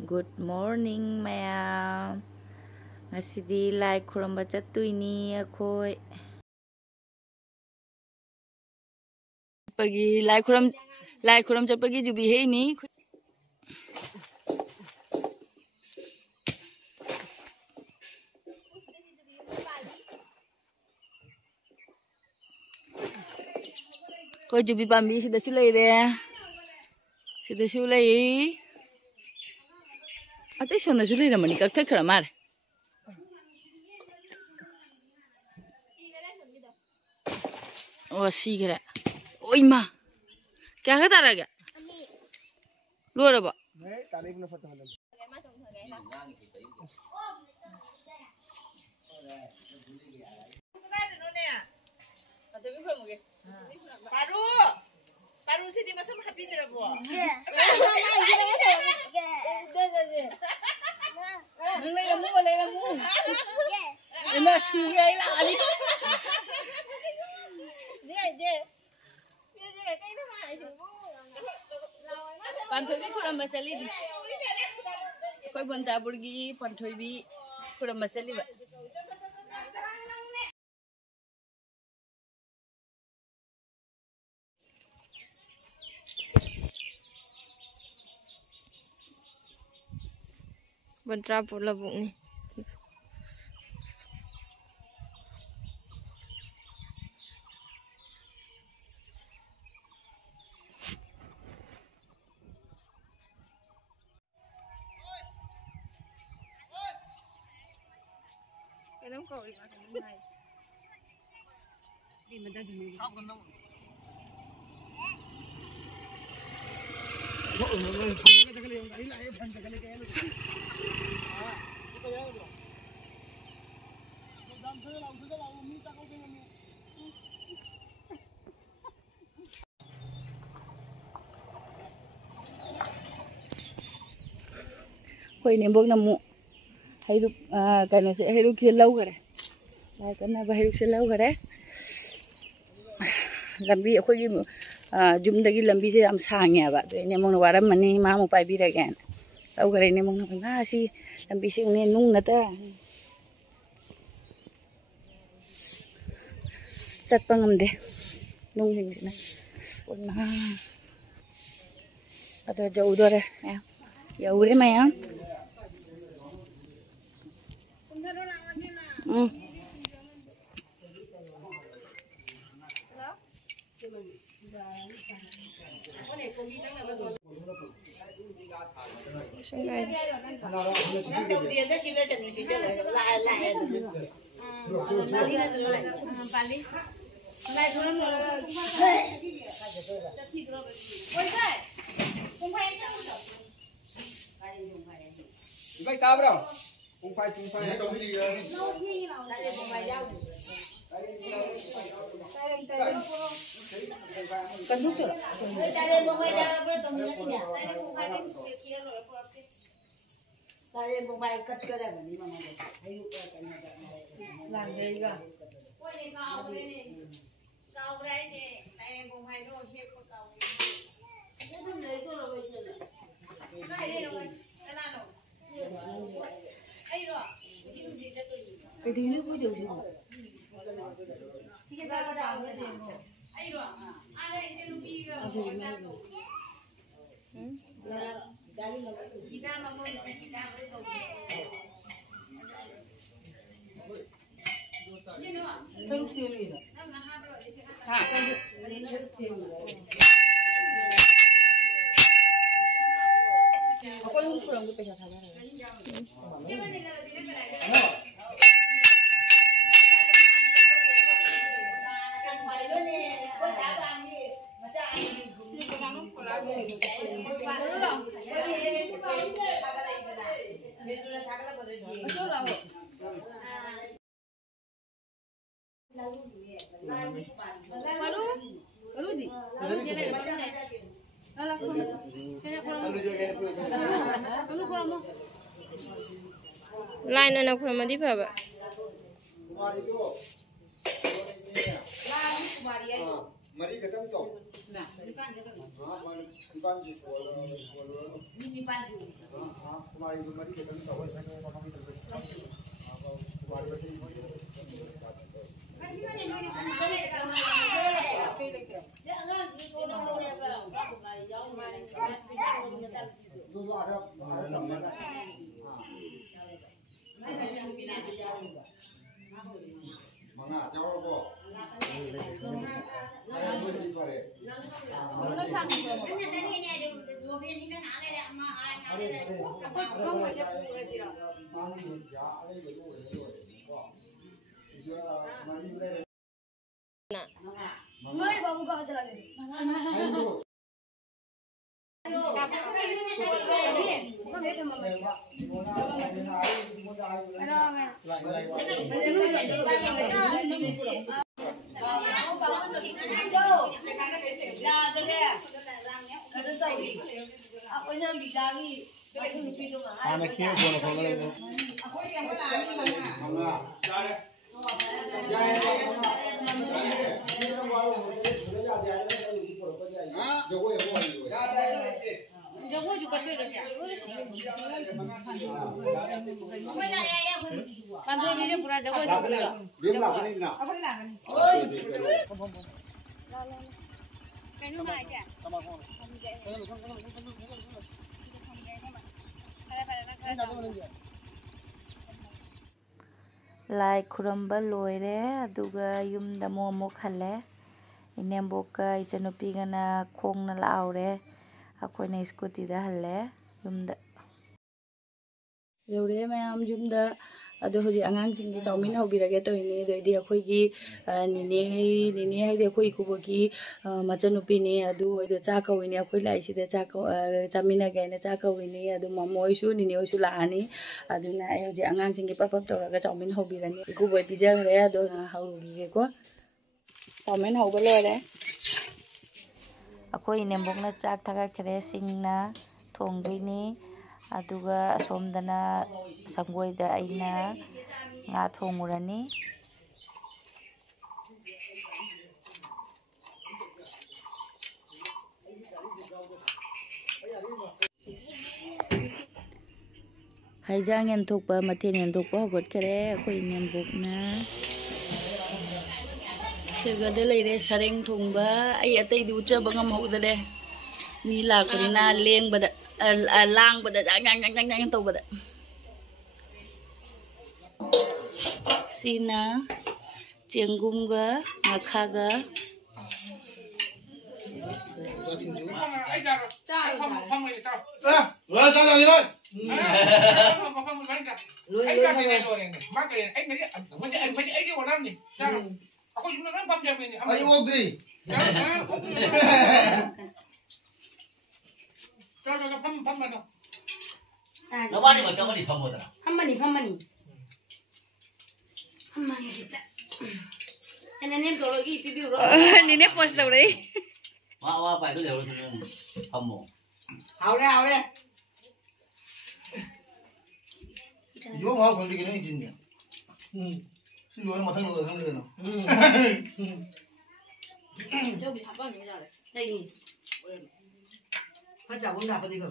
Good morning ma'am. Ngasidi lai khuramba chattuini akhoi. Pagi lai khuram chatpagi jubi he ni. Koi jubi pambi sida chulai de. Sida chulai. Ate shona chulai ramani kak thak khara mar. Oh si kira. Oi ma. Kya kata raga? Luar apa? Paru sih dimasuk happy terabo. Panthoi bi kurang bacali di. Koi banta burgi panthoi bi kurang bacali ba. Bantra pula bung ni. Kenapa kau di mana ni? Di mana di mana? Kau kenapa? Koi nembok namu hidup kano se hidup ke lau करे lai kana ba hidup se lau करे lambi khoi gi jum dagi lambi se am sang ya ba de ne mong waram mani ma mu pai bi ra gan lau करे ne mong na si lambi se ne nung na ta chat pa ngam de nung hin na on na ado jau do re ya ure ma ya cái gì nữa có điều gì không? Aku yang kurang gue pesa saja. Line na kurang madi pa ba? Mari khatam to लाई खुरंबा लोयरे अदुगा युमदा मोमो खले इनेम्बोका इचनुपीगना खोंगना लाउरे अखोइना स्कूटीदा हल्ले युमदा you're ma'am युमदा अदो होजि आंगांसिंगी chowmein हौबिरगे तोइने दोइदि अखोइगी निने हाइदि अखोइ इकुबोगी मचनुपीने अदु होइदो चा कौइने अखोइ लाइसिदे चा चामिनागेने चा कौइने अदु ममोइसु निनेओइसु लानी अदुना आइ होजि आंगांसिंगी पपप तौरगा chowmein हौबिरनि इकुबोइ पिजागरे अदो हौरुगिगेको चाउमिन हौबा लोरे अखोइ इनेम्बोकना चाक थागाखरे सिंगना थोंदोइनी अदुगा असोमदना संगोइदा आइना nga thongurani haijang en thokpa mathen en thokpa hogot kare akhoi nembokna segade leire sareng thongba ai atai du cha bangam hodade mi la kurina lengbada langbada jang tawbada sina cengumga ngakhaga Nene post đâu đấy? Wow, bài tôi đều hâm mộ. Hào đây. Yo mau còn đi cái này gì nhỉ? Xin lỗi mà thằng nào thằng nào. Cho bị thắp bao nhiêu rồi? Đây đi. Hắn chả muốn đạp đi rồi.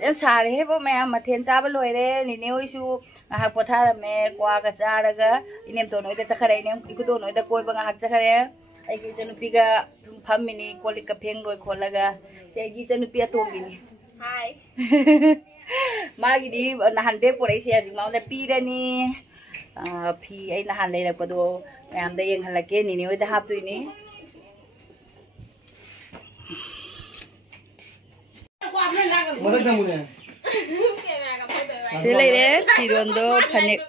Em xài đấy bố mẹ mà thiên cha bên lối đấy, nè nếu isu ngahak potha là mẹ qua cái cha đó cái, inem tôi nói để chắc cái này, iku tôi nói để coi bằng ngahak chắc cái, ai cái chân piga phàm mini quali cái phèn đôi khol laga, cái chân pia tôi gini. Hi. Mà cái đi nahan bek por ấy xe chúng mau để pi đây ni, pi ấy nahan đây là cái đồ, em đây yang halak cái nếu để hấp tôi ni. Mana kamu ni? Sila ini tirondo panik.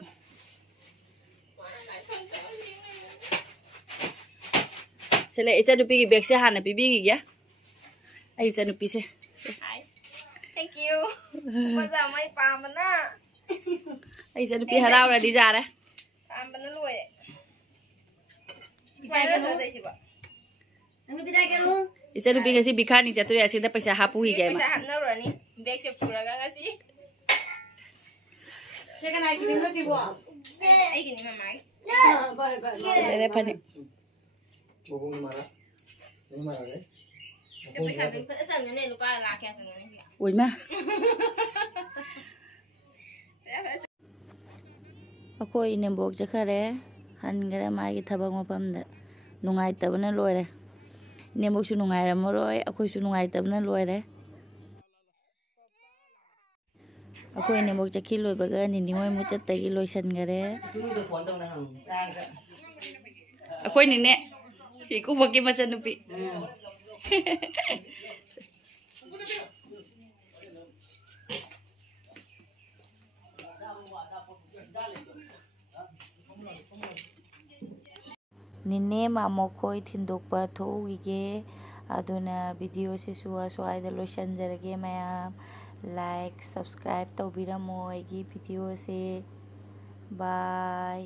Sila itu tu pergi beg sehana pergi ya. Ayo itu pergi seh. Hi. Thank you. Bây giờ mấy phàm mình á. Ayo itu pergi halau lah di jara. Phàm mình nó lùi. Phải là tôi đây chứ bà. Anh đi đây cái luôn. Itu pergi kasi bikani jatuh ya sih dah pesa hapu hige mah. Pesa hap na rani. Beg se pura ka kasi. Saya kan lagi tinggal di bawah. Ay gini mama. Ada panik. Bobong mana? นี่มาอะไร Em phải khẳng định phải dần cái này lúc ba là kẹt rồi này. อุ้ยแม่ ꯑꯩꯈꯣꯏ ꯏꯅꯦꯝꯕꯣꯛ ꯆꯠꯈꯔꯦ ꯍꯟꯈꯔꯦ ꯃꯥꯒꯤ ꯊꯕꯛ ꯃꯐꯝꯗ ꯅꯨꯡꯉꯥꯏꯇꯕꯅ ꯂꯣꯏꯔꯦ ꯏꯅꯦꯝꯕꯣꯛꯁꯨ ꯅꯨꯡꯉꯥꯏꯔꯝꯃꯔꯣꯏ ꯑꯩꯈꯣꯏꯁꯨ ꯅꯨꯡꯉꯥꯏꯇꯕꯅ ꯂꯣꯏꯔꯦ ꯑꯩꯈꯣꯏ ꯏꯅꯦꯝꯕꯣꯛ ꯆꯠꯈꯤ ꯂꯣꯏꯕꯒ ꯅꯤꯅꯤ ꯃꯣꯏ ꯃꯨꯆꯠꯇꯒꯤ ꯂꯣꯏꯁꯤꯟꯈꯔꯦ ꯑꯩꯈꯣꯏꯅꯤꯅꯦ ꯏꯀꯨꯕꯣꯛꯀꯤ ꯃꯆꯟꯅꯨꯄꯤ ꯅꯤꯅꯦ ꯃꯥꯃꯣꯈꯣꯏ ꯊꯤꯟꯗꯣꯛꯄ ꯊꯣꯛꯎꯈꯤꯒꯦ ꯑꯗꯨꯅ ꯚꯤꯗꯤꯑꯣꯁꯤꯁꯨ ꯑꯁ꯭ꯋꯥꯏꯗ ꯂꯣꯏꯁꯤꯟꯖꯔꯒꯦ ꯃꯌꯥꯝ ꯂꯥꯏꯛ ꯁꯕꯁꯀ꯭ꯔꯥꯏꯕ ꯇꯧꯕꯤꯔꯝꯃꯣ ꯑꯩꯒꯤ ꯚꯤꯗꯤꯑꯣꯁꯦ ꯕꯥꯏ